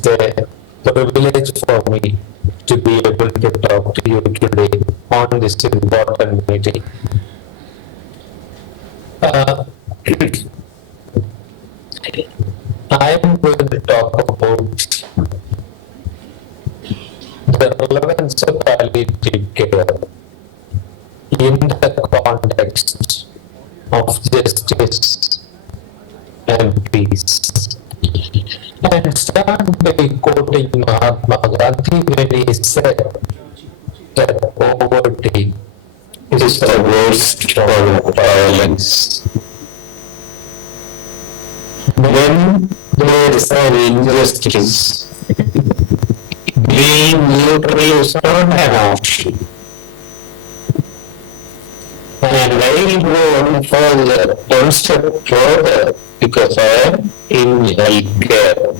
is a privilege for me to be able to talk to you today on this important meeting. I am going to talk about the relevance of palliative care in the context of justice and peace. And start by quoting Mahatma Gandhi when he said that poverty is the worst form of violence. When there is an injustice, being neutral is not an option. And I will go on further, one step further, because I am in healthcare,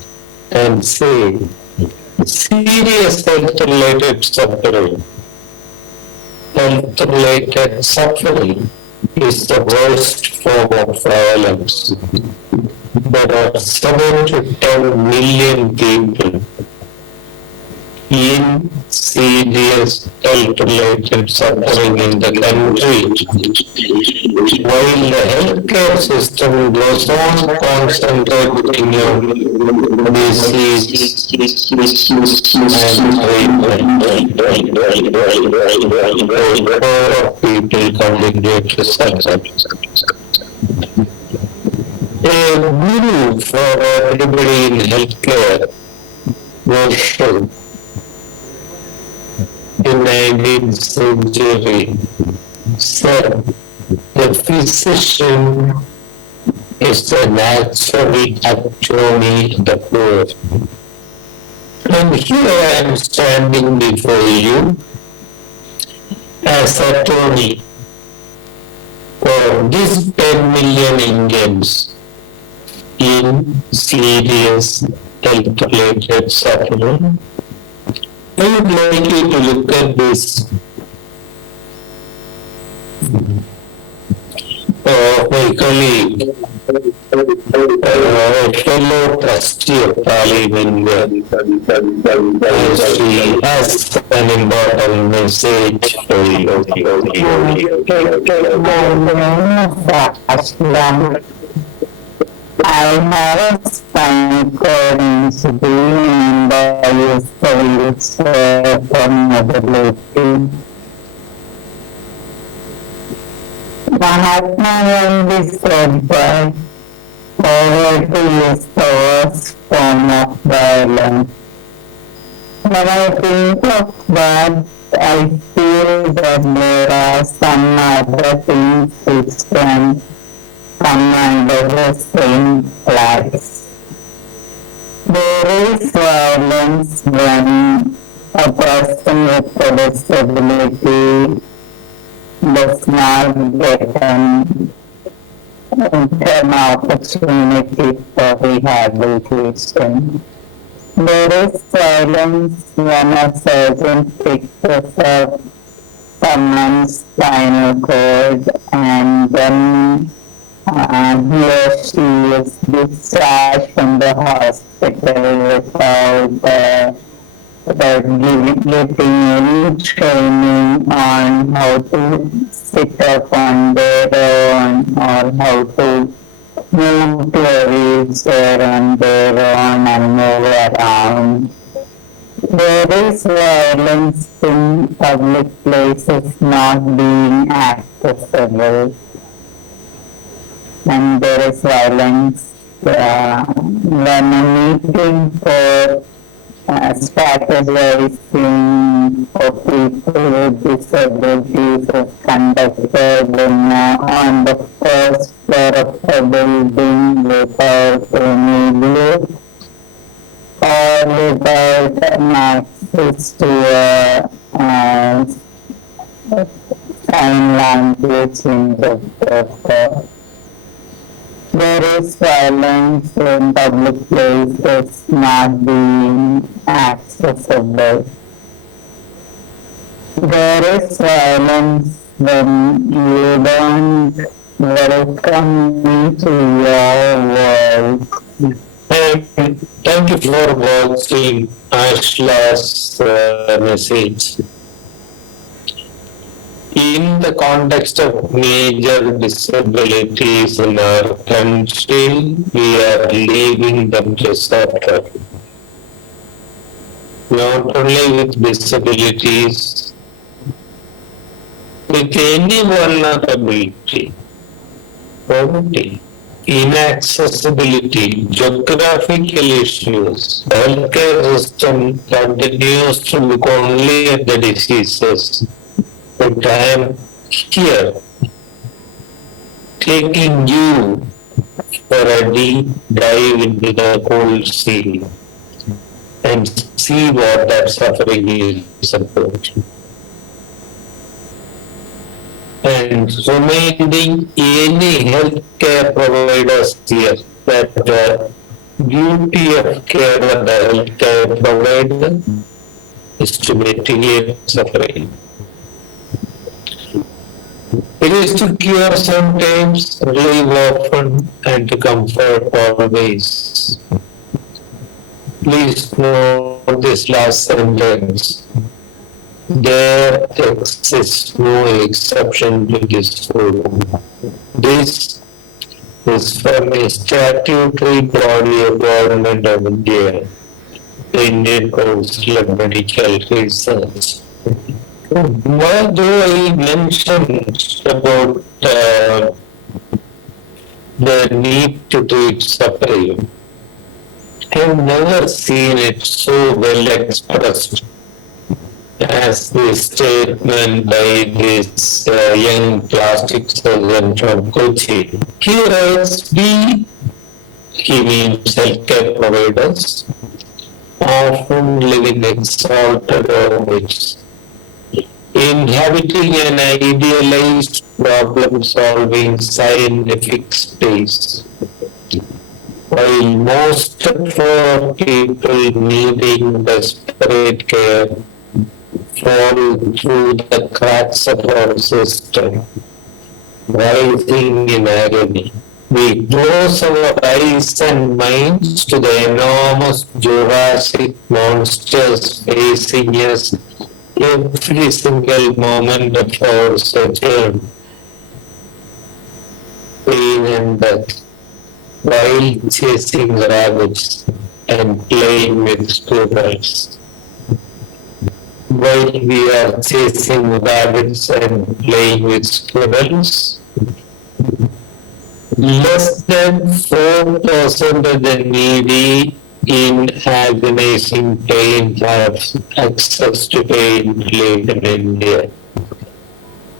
and say serious health-related suffering. Health-related suffering is the worst form of violence. There are 7 to 10 million people in serious health-related suffering in the country, while the healthcare system goes on concentrating on disease and treatment. People coming here to a guru for everybody in healthcare was in 19th century said the physician is the natural attorney of the poor. And here I am standing before you as attorney for these 10 million Indians in serious health-related suffering. I would like you to look at this. My colleague, fellow trustee of Parliament, she has an important message for you. I have a spinal cord injury and I used to wheelchair for mobility. Mahatma Gandhi said that poverty is the worst form of violence. When I think of that, I feel that there are some other things which can come under the same flags. There is violence when a person with a disability does not get an opportunity for rehabilitation. There is violence when a surgeon fixes up someone's spinal cord and then he or she is discharged from the hospital without getting any training on how to sit up on their own or how to move to a wheelchair on their own and move around. There is violence in public places not being accessible. And there is violence when a meeting for strategizing for people with disabilities is conducted on the first floor of the building without any lift or without access to sign language interpreter. There is violence in public places not being accessible. There is violence when you don't welcome me to your world. I And thank you for watching Ashla's message. In the context of major disabilities in our country, we are leaving them to suffer. Not only with disabilities, with any vulnerability, poverty, inaccessibility, geographical issues, healthcare system continues to look only at the diseases. But I am here taking you for a deep dive into the cold sea and see what that suffering is about. And reminding any healthcare providers here that the duty of care of the healthcare provider is to mitigate suffering. It is to cure sometimes, relieve often, and to comfort always. Please note this last sentence. There exists no exception to this rule. This is from a statutory body of Government of India, the Indian Council of Medical Research. Why do I mention about the need to treat suffering? I have never seen it so well expressed as the statement by this young plastic surgeon from Kochi. He writes, he means healthcare providers, often live in exalted orbits, inhabiting an idealized problem-solving scientific space, while most of our people needing desperate care fall through the cracks of our system, rising in agony. We close our eyes and minds to the enormous Jurassic monsters facing us every single moment of our sojourn, pain and death, while chasing rabbits and playing with squirrels. While we are chasing rabbits and playing with squirrels, less than 4% of the needy in agonizing pain have access to pain relief in India.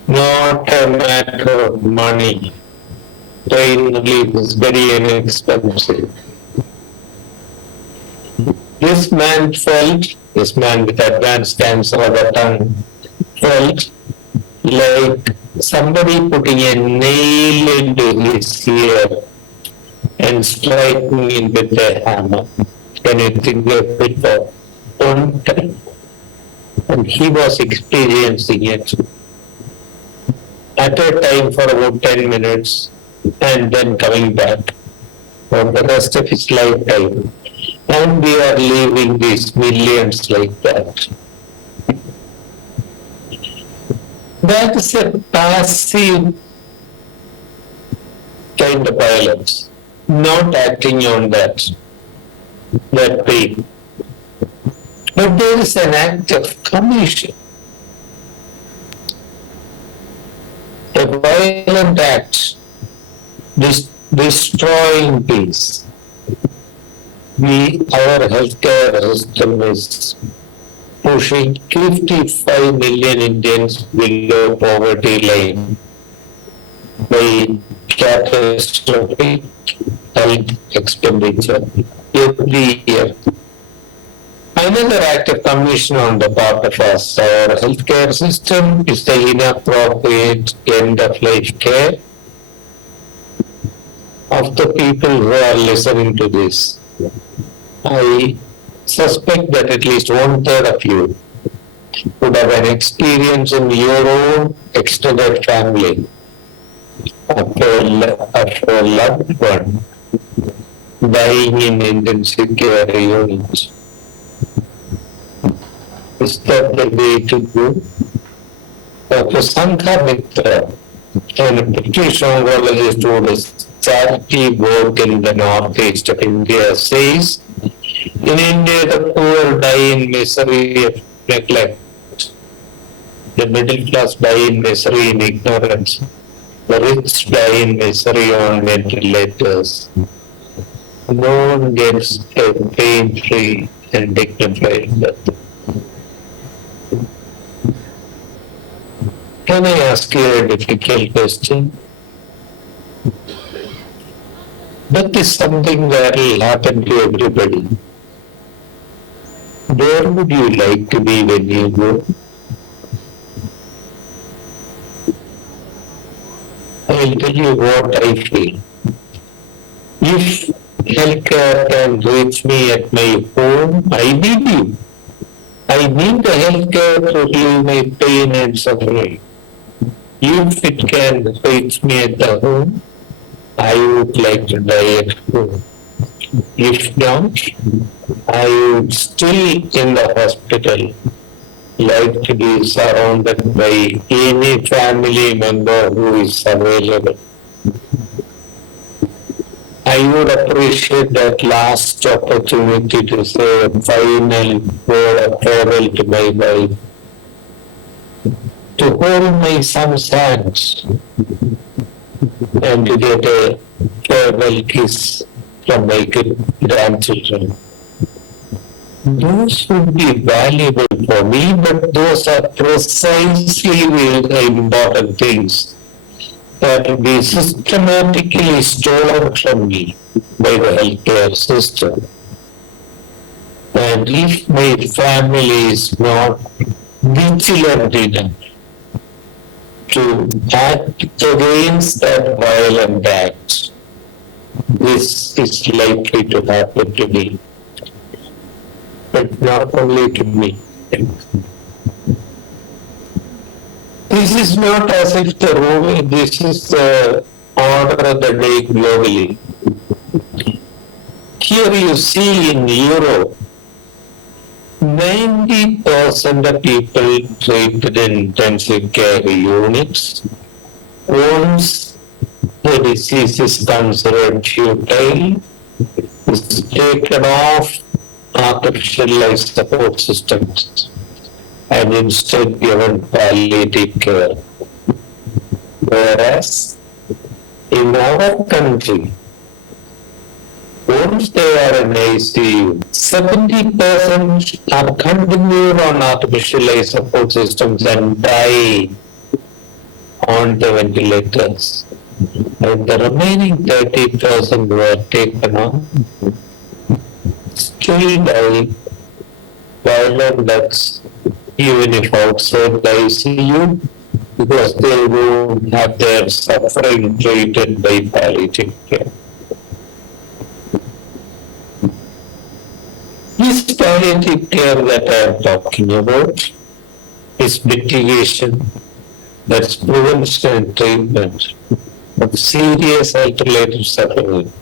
Not a matter of money. Pain relief is very inexpensive. This man with advanced cancer of the tongue, felt like somebody putting a nail into his ear and striking it with a hammer. Can you think of it for one time? And he was experiencing it at a time for about 10 minutes and then coming back for the rest of his lifetime. And we are leaving these millions like that. That is a passive kind of violence, not acting on that pain. But there is an act of commission, a violent act, destroying peace. Our healthcare system is pushing 55 million Indians below poverty line by catastrophic health expenditure every year. Another act of commission on the part of us, our healthcare system, is the inappropriate end-of-life care of the people who are listening to this. I suspect that at least 1/3 of you would have an experience in your own extended family of a loved one dying in intensive care units. Is that the way to go? Dr. Sankhamitra, a British oncologist who does charity work in the northeast of India, says, in India the poor die in misery of neglect. The middle class die in misery in ignorance. The rich die in misery on ventilators. No one gets a pain-free and dignified death. Can I ask you a difficult question? Death is something that will happen to everybody. Where would you like to be when you go? I will tell you what I feel. If healthcare can reach me at my home, I need you. I need the healthcare to relieve my pain and suffering. If it can reach me at the home, I would like to die at home. If not, I would still in the hospital like to be surrounded by any family member who is available. I would appreciate that last opportunity to say a final word of farewell to my wife, to hold my son's hands and to get a farewell kiss from my grandchildren. Those would be valuable for me, but those are precisely the important things that will be systematically stolen from me by the healthcare system. And if my family is not vigilant enough to act against that violent act, this is likely to happen to me. But not only to me. This is not as if this is the order of the day globally. Here you see in Europe, 90% of people treated in intensive care units, once the disease is considered futile, is taken off artificial life support systems and instead given palliative care. Whereas in our country, once they are in ICU, 70% are continued on artificial life support systems and die on the ventilators. And the remaining 30% were taken on still die violent deaths, even if outside the ICU, because they won't have their suffering treated by palliative care. This palliative care that I am talking about is mitigation, that's prevention and treatment of serious alternative suffering.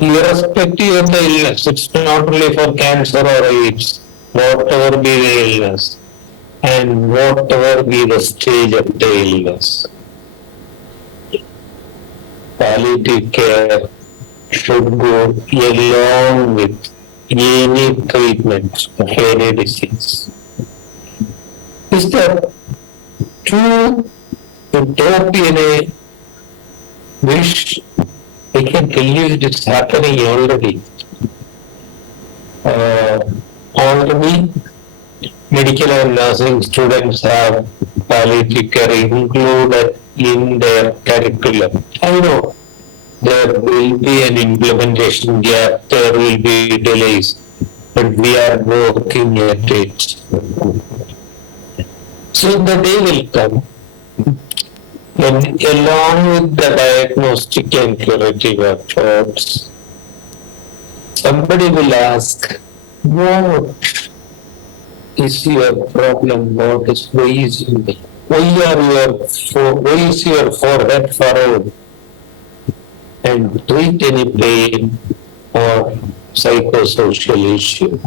Irrespective of the illness, it's not only for cancer or AIDS, whatever be the illness, and whatever be the stage of the illness. Palliative care should go along with any treatment of any disease. Is that too utopian a wish? I can tell you it is happening already. Already, medical and nursing students have palliative care included in their curriculum. I know there will be an implementation gap, there will be delays, but we are working at it. So the day will come when, along with the diagnostic and curative efforts, somebody will ask, what is your problem? Why is your forehead furrowed? And treat any pain or psychosocial issue.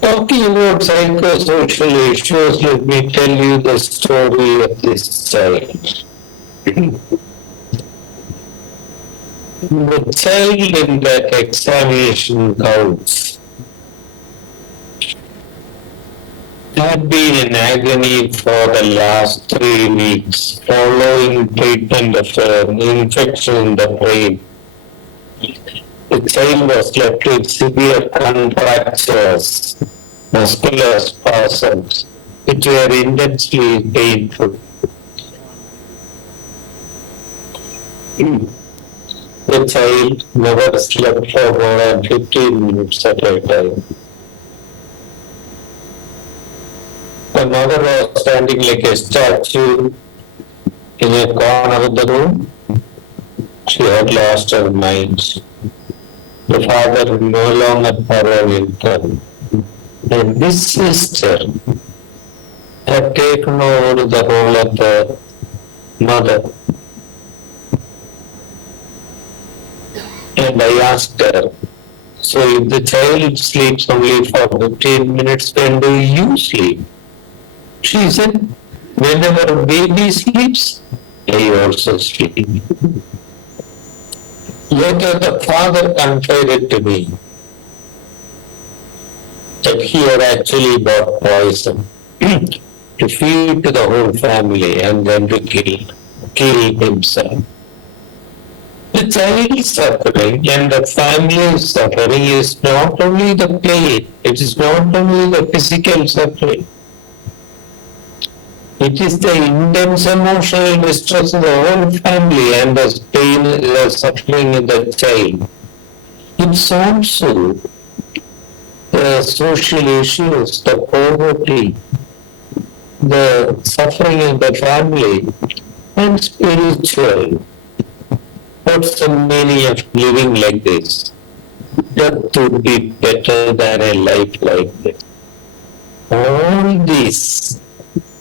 Talking about psychosocial issues, let me tell you the story of this child. The child in that examination couch had been in agony for the last 3 weeks following treatment of an infection in the brain. The child was left with severe contractures, muscular spasms, which were intensely painful. The child never slept for more than 15 minutes at a time. The mother was standing like a statue in a corner of the room. She had lost her mind. The father no longer followed her. And this sister had taken over the role of the mother. And I asked her, so if the child sleeps only for 15 minutes, when do you sleep? She said, whenever baby sleeps, I also sleep. Later the father confided to me that he had actually bought poison to feed to the whole family and then to kill himself. The child suffering and the family suffering is not only the pain, it is not only the physical suffering. It is the intense emotional distress of the whole family and the pain, the suffering in the child. It's also the social issues, the poverty, the suffering in the family, and spiritual. What's the meaning of living like this? Death would be better than a life like this. All this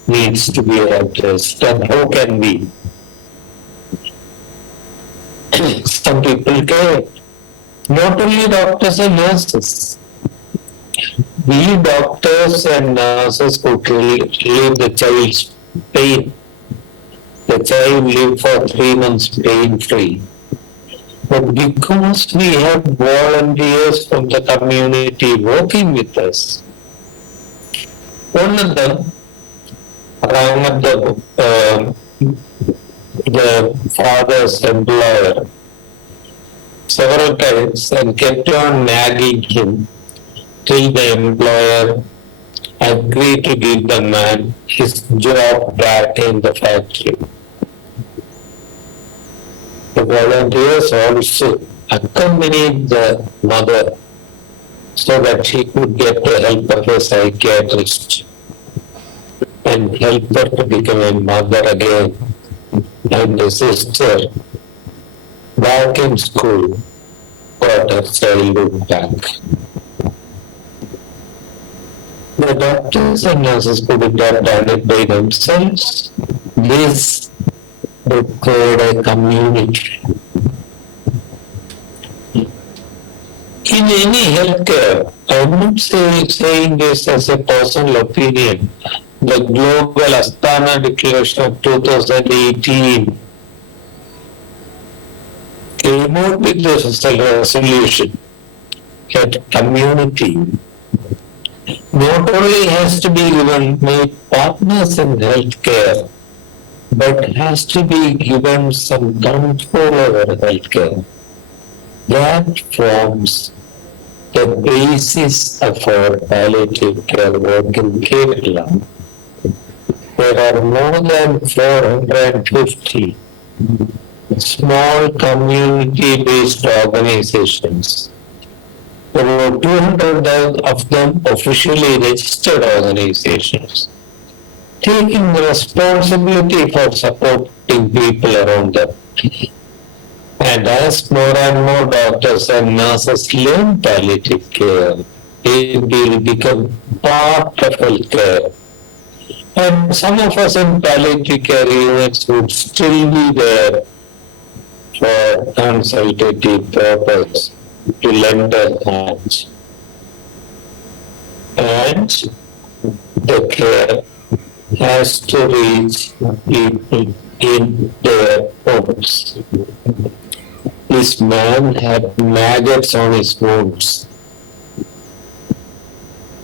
needs to be addressed. And how can we? Some people care. Not only doctors and nurses. We doctors and nurses could relieve the child's pain. The child lived for 3 months pain-free. But because we have volunteers from the community working with us, one of them rang up the father's employer several times and kept on nagging him till the employer agreed to give the man his job back in the factory. The volunteers also accompanied the mother so that she could get the help of a psychiatrist and help her to become a mother again and a sister back in school got her childhood back. The doctors and nurses couldn't have done it by themselves. This required a community. In any healthcare, I'm not saying this as a personal opinion. The Global Astana Declaration of 2018 came out with this resolution that community not only has to be made partners in healthcare, but has to be given some control over healthcare. That forms the basis of our palliative care work in Kerala. There are more than 450 small community-based organizations. About 200 of them officially registered organizations, taking the responsibility for supporting people around them. And as more and more doctors and nurses learn palliative care, it will become part of healthcare. And some of us in palliative care units would still be there for consultative purpose to lend a hand. And the care has to reach people in their homes. This man had maggots on his wounds.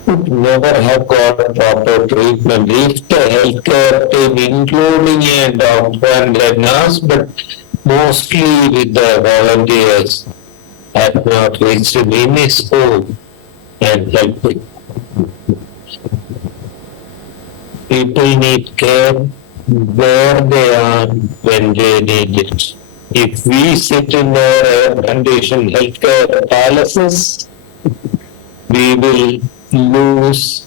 Could never have got proper treatment if the healthcare team, including a doctor and a nurse, but mostly with the volunteers, had not reached him in his home and helped him. People need care where they are when they need it. If we sit in our air-conditioned healthcare palaces, we will miss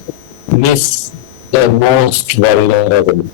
the most vulnerable.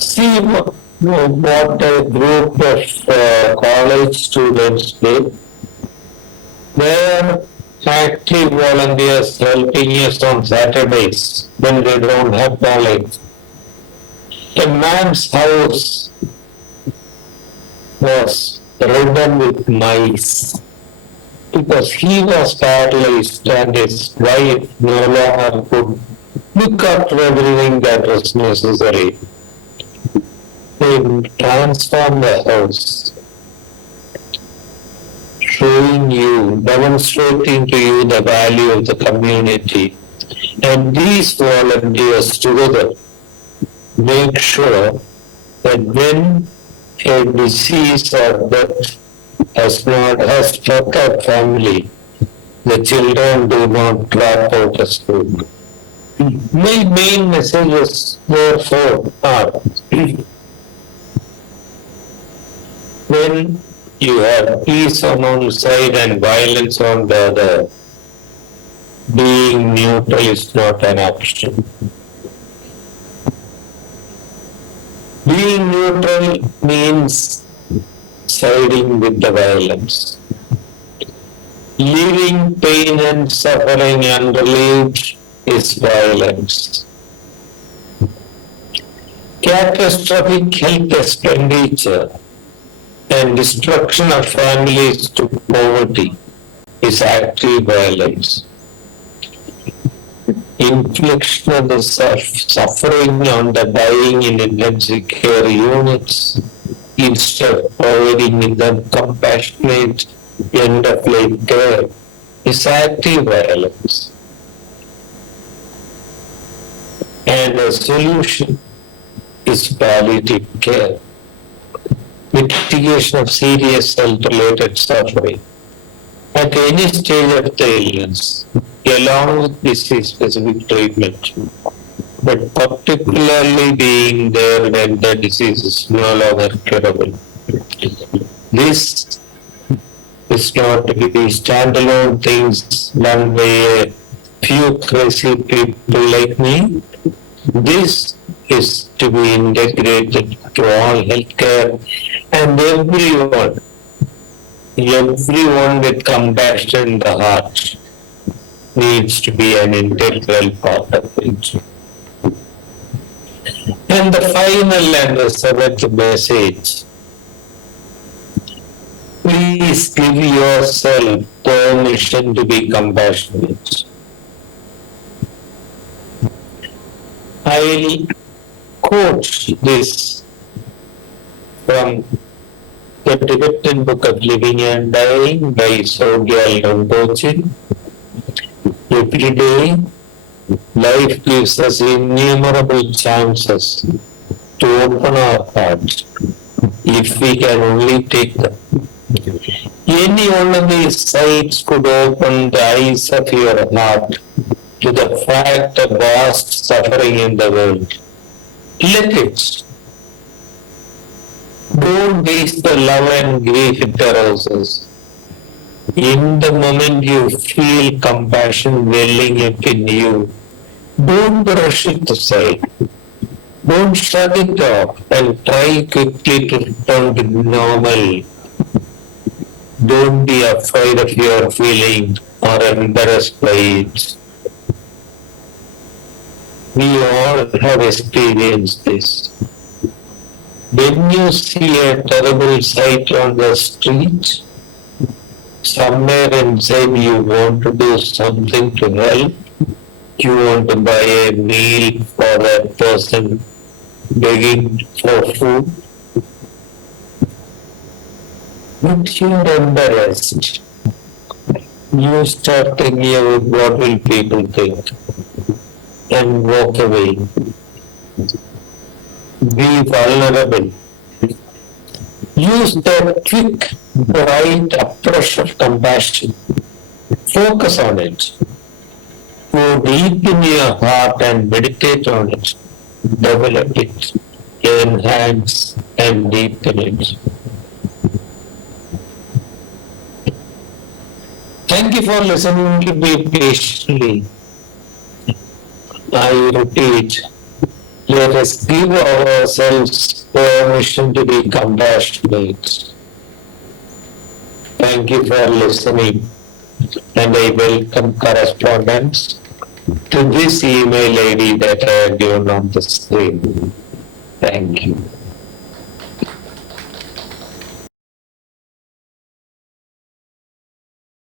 See what a group of college students did. They are active volunteers helping us on Saturdays when they don't have college. A man's house was ridden with mice because he was paralyzed and his wife no longer could look after everything that was necessary. They transform the house, showing you, demonstrating to you the value of the community. And these volunteers together make sure that when a disease or death has struck a family, the children do not drop out of school. My main messages therefore are when you have peace on one side and violence on the other, being neutral is not an option. Being neutral means siding with the violence. Leaving pain and suffering unrelieved is violence. Catastrophic health expenditure and destruction of families to poverty is active violence. Infliction of the suffering on the dying in intensive care units instead of providing them compassionate end-of-life care is active violence. And the solution is palliative care. Mitigation of serious health-related suffering at any stage of the illness, along with disease-specific treatment, but particularly being there when the disease is no longer curable. This is not to be standalone things done by a few crazy people like me. This is to be integrated to all healthcare and everyone with compassion in the heart needs to be an integral part of it. And the final and the seventh message, please give yourself permission to be compassionate. I'll quote this from the Tibetan Book of Living and Dying by Sogyal Rinpoche. Every day, life gives us innumerable chances to open our heart if we can only take them. Any one of these sites could open the eyes of your heart to the fact of vast suffering in the world. Let it. Don't waste the love and grief it arouses. In the moment you feel compassion welling up in you, don't brush it aside. Don't shut it off and try quickly to return to normal. Don't be afraid of your feeling or embarrassed by it. We all have experienced this. When you see a terrible sight on the street, somewhere inside you want to do something to help. You want to buy a meal for that person begging for food. But you're embarrassed. You start thinking about what will people think and walk away. Be vulnerable. Use that quick, bright approach of compassion. Focus on it. Go deep in your heart and meditate on it. Develop it. Enhance and deepen it. Thank you for listening to me patiently. I repeat, let us give ourselves permission to be compassionate. Thank you for listening, and I welcome correspondence to this email ID that I have given on the screen. Thank you.